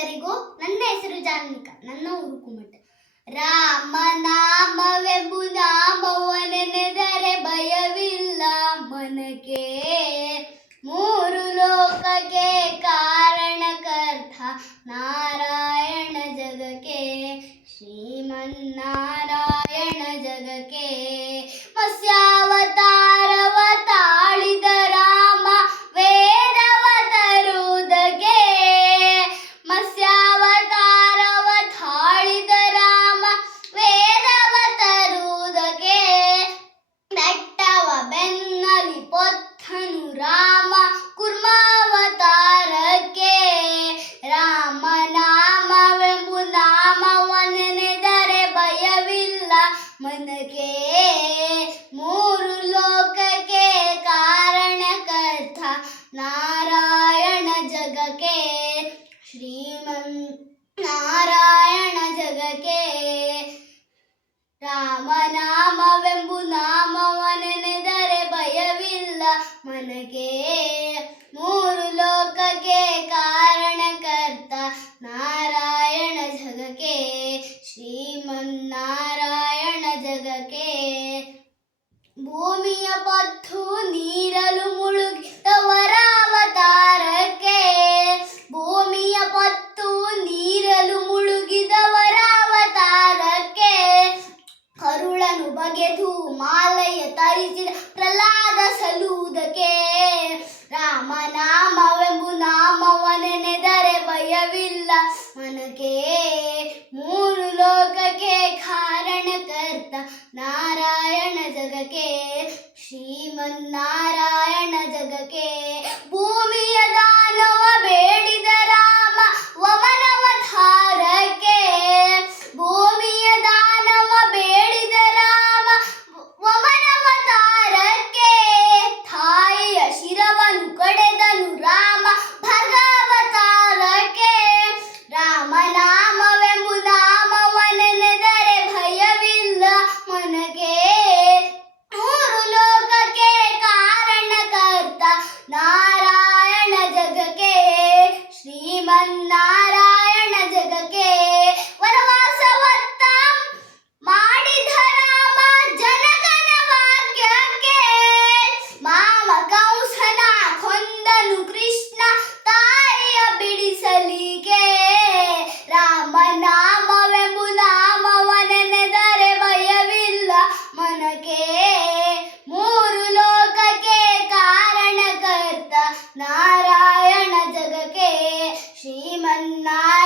ಎಲ್ಲರಿಗೂ ನನ್ನ ಹೆಸರು ಜಾನ್ವಿಕಾ, ನನ್ನ ಊರು ಕುಮಟ. ರಾಮನಾಮವೆಂಬು ನಾಮವನೆನೆದರೆ ಭಯವಿಲ್ಲ ಮನಕ್ಕೆ, ಮೂರು ಲೋಕಕ್ಕೆ ಕಾರಣಕರ್ತ ನಾರಾಯಣ ಜಗಕ್ಕೆ, ಶ್ರೀಮನ್ನಾರಾಯಣ ಜಗಕ್ಕೆ. ಮತ್ಸ್ಯಾವತಾರವ ತಾಳಿದ ರಾಮ ವೇದವ ತರುವುದಕ್ಕೆ, ಮತ್ಸ್ಯಾವತಾರವ ತಾಳಿದ ರಾಮ ವೇದವ ತರುವುದಕ್ಕೆ, ಬೆಟ್ಟವ ಬೆನ್ನಲಿ ಪೊತ್ತನು ರಾಮ ಕುರ್ಮಾವತಾರಕ್ಕೆ. ರಾಮನಾಮವೆಂಬು ನಾಮವನೆನೆದರೆ ಭಯವಿಲ್ಲ ಮನಕ್ಕೆ, ಮೂರು ಲೋಕಕ್ಕೆ ಕಾರಣಕರ್ತ ನಾರಾಯಣ ಜಗಕ್ಕೆ, ಶ್ರೀಮನ್ನಾರಾಯಣ ಜಗಕ್ಕೆ. ರಾಮನಾಮವೆಂಬು ನಾಮವನೆನೆದರೆ ಭಯವಿಲ್ಲ ಮನಕ್ಕೆ, ಮೂರು ಲೋಕಕ್ಕೆ ಕಾರಣಕರ್ತ ನಾರಾಯಣ ಜಗಕ್ಕೆ, ಶ್ರೀಮನ್ನಾರಾಯಣ ಜಗಕ್ಕೆ. ಭೂಮಿಯ ಪತ್ತು ನೀರಲು ಮುಳುಗಿದವರ ಅವತಾರಕ್ಕೆ, ಭೂಮಿಯ ಪತ್ತು ನೀರಲು ಮುಳುಗಿದವರ ಅವತಾರಕ್ಕೆ, ಕರುಳನು ಬಗೆದು ಮಾಲೆಯ ತರಿಸಿದ ಪ್ರಹ್ಲಾದ ಸಲ್ಲುವುದಕ್ಕೆ. ರಾಮನಾಮವೆಂಬು ನಾಮವನೆನೆದರೆ ಭಯವಿಲ್ಲ ಮನಕ್ಕೆ, ಮೂರು ಲೋಕಕ್ಕೆ ಕಾರಣಕರ್ತ ನಾರಾಯಣ ಜಗಕ್ಕೆ, ಶ್ರೀಮನ್ನಾರಾಯಣ ಜಗಕ್ಕೆ. ಭೂಮಿಯ ದಾನವ ಬೇಡಿದ ರಾಮ ವಮನವತಾರಕ್ಕೆ, ಭೂಮಿಯ ದಾನವ ಬೇಡಿದ ರಾಮ ವಮನವತಾರಕ್ಕೆ, ತಾಯಿಯ ಶಿರವನ್ನು ಕಡೆದನು ರಾಮ ಭರ್ಗಾವತಾರಕ್ಕೆ. ರಾಮನಾಮವೆಂಬು ನಾಮವನೆನೆದರೆ ಭಯವಿಲ್ಲ ಮನಕ್ಕೆ, ಮೂರು ಲೋಕಕ್ಕೆ ಕಾರಣಕರ್ತ ನಾರಾಯಣ ಜಗಕ್ಕೆ, ಶ್ರೀಮನ್ನಾರಾಯಣ ಜಗಕ್ಕೆ. ವನವಾಸವತ್ತ ಮಾಡಿದ ರಾಮ ಜನಕನ ವಾಕ್ಯಕ್ಕೆ, ಮಾವ ಕಂಸನ ಕೊಂದನು ಕೃಷ್ಣ ತಾಯಿಯ ಬಿಡಿಸಲಿಕ್ಕೆ. ರಾಮನಾಮವೆಂಬು ನಾಮವನೆನೆದರೆ ಭಯವಿಲ್ಲ ಮನಕ್ಕೆ, ಮೂರು ಲೋಕಕ್ಕೆ ಕಾರಣಕರ್ತ ನಾರಾಯಣ ಜಗಕ್ಕೆ, ಶ್ರೀಮನ್ನಾರಾಯಣ